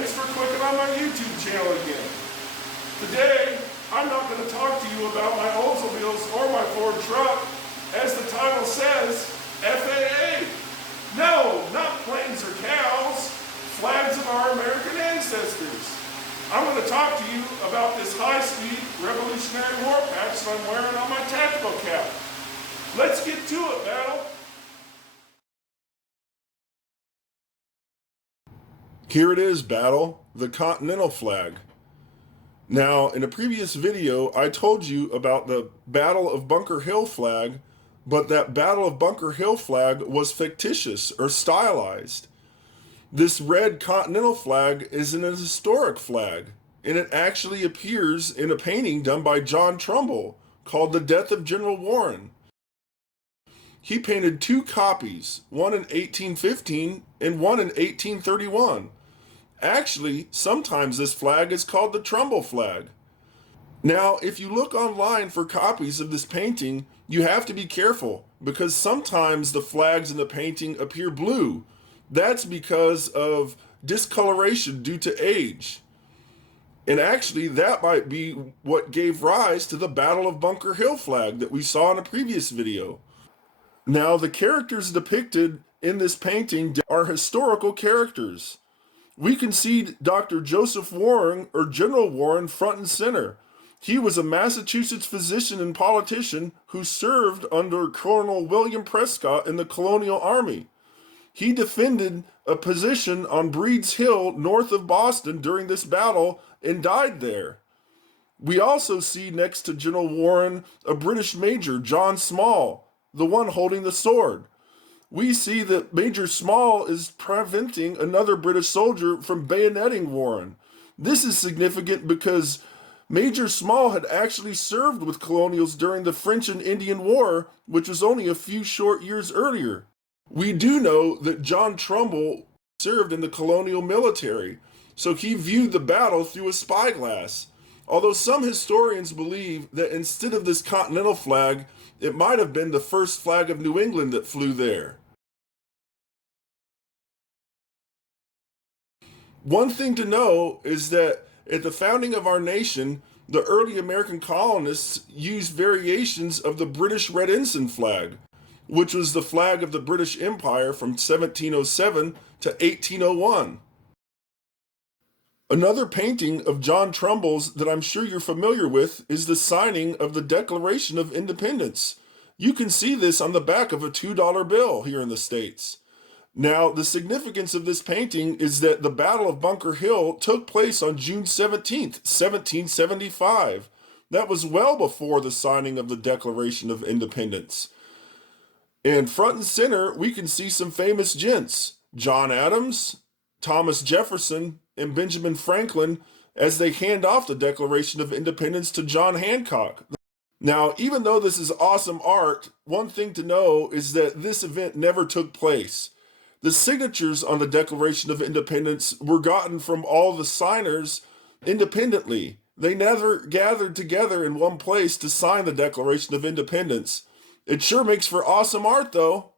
Thanks for clicking on my YouTube channel again. Today, I'm not going to talk to you about my Oldsmobiles or my Ford truck. As the title says, FAA. No, not planes or cows, flags of our American ancestors. I'm going to talk to you about this high-speed Revolutionary War patch that I'm wearing on my tactical cap. Let's get to it, Battle. Here it is, Battle, the Continental Flag. Now, in a previous video, I told you about the Battle of Bunker Hill flag, but that Battle of Bunker Hill flag was fictitious or stylized. This red Continental flag is an historic flag, and it actually appears in a painting done by John Trumbull called The Death of General Warren. He painted two copies, one in 1815 and one in 1831. Actually, sometimes this flag is called the Trumbull Flag. Now, if you look online for copies of this painting, you have to be careful because sometimes the flags in the painting appear blue. That's because of discoloration due to age. And actually, that might be what gave rise to the Battle of Bunker Hill flag that we saw in a previous video. Now, the characters depicted in this painting are historical characters. We can see Dr. Joseph Warren, or General Warren, front and center. He was a Massachusetts physician and politician who served under Colonel William Prescott in the Colonial Army. He defended a position on Breed's Hill north of Boston during this battle and died there. We also see next to General Warren a British Major, John Small, the one holding the sword. We see that Major Small is preventing another British soldier from bayoneting Warren. This is significant because Major Small had actually served with colonials during the French and Indian War, which was only a few short years earlier. We do know that John Trumbull served in the colonial military, so he viewed the battle through a spyglass. Although some historians believe that instead of this Continental flag, it might have been the first flag of New England that flew there. One thing to know is that at the founding of our nation, the early American colonists used variations of the British Red Ensign flag, which was the flag of the British Empire from 1707 to 1801. Another painting of John Trumbull's that I'm sure you're familiar with is the signing of the Declaration of Independence. You can see this on the back of a $2 bill here in the States. Now, the significance of this painting is that the Battle of Bunker Hill took place on June 17th, 1775. That was well before the signing of the Declaration of Independence. And front and center, we can see some famous gents, John Adams, Thomas Jefferson, and Benjamin Franklin, as they hand off the Declaration of Independence to John Hancock. Now, even though this is awesome art, one thing to know is that this event never took place. The signatures on the Declaration of Independence were gotten from all the signers independently. They never gathered together in one place to sign the Declaration of Independence. It sure makes for awesome art, though.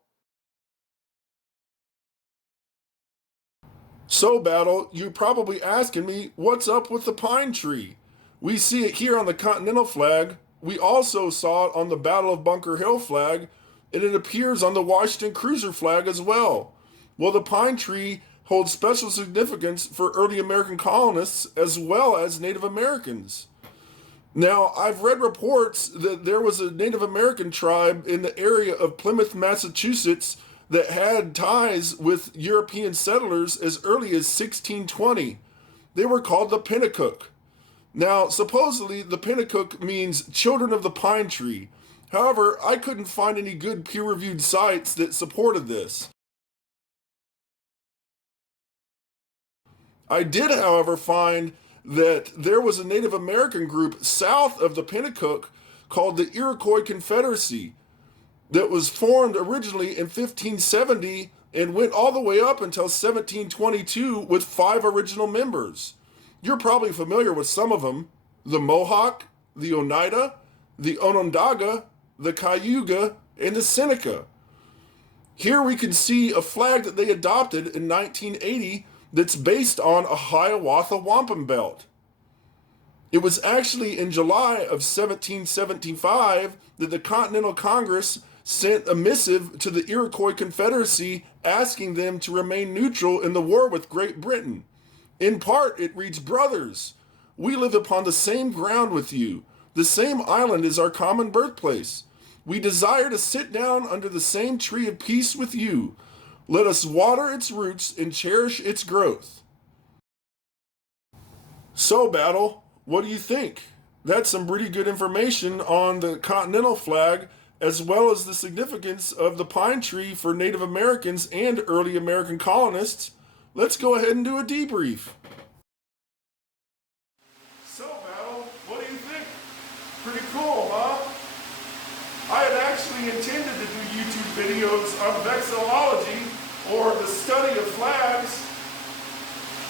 So, Battle, you're probably asking me, what's up with the pine tree? We see it here on the Continental flag. We also saw it on the Battle of Bunker Hill flag, and it appears on the Washington Cruiser flag as well. Well, the pine tree holds special significance for early American colonists as well as Native Americans. Now, I've read reports that there was a Native American tribe in the area of Plymouth, Massachusetts that had ties with European settlers as early as 1620. They were called the Pennacook. Now, supposedly, the Pennacook means children of the pine tree. However, I couldn't find any good peer-reviewed sites that supported this. I did, however, find that there was a Native American group south of the Pennacook called the Iroquois Confederacy that was formed originally in 1570 and went all the way up until 1722 with 5 original members. You're probably familiar with some of them: the Mohawk, the Oneida, the Onondaga, the Cayuga, and the Seneca. Here we can see a flag that they adopted in 1980 that's based on a Hiawatha wampum belt. It was actually in July of 1775 that the Continental Congress sent a missive to the Iroquois Confederacy asking them to remain neutral in the war with Great Britain. In part, it reads, "Brothers, we live upon the same ground with you. The same island is our common birthplace. We desire to sit down under the same tree of peace with you. Let us water its roots and cherish its growth." So, Battle, what do you think? That's some pretty good information on the Continental Flag, as well as the significance of the pine tree for Native Americans and early American colonists. Let's go ahead and do a debrief. So, Battle, what do you think? Pretty cool, huh? I had actually intended to do YouTube videos on vexillology, or the study of flags.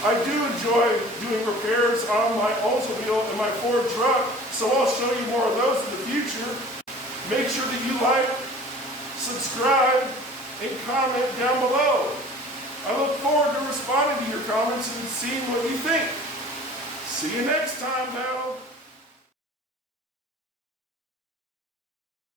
I do enjoy doing repairs on my Oldsmobile and my Ford truck, so I'll show you more of those in the future. Make sure that you like, subscribe, and comment down below. I look forward to responding to your comments and seeing what you think. See you next time, Battle.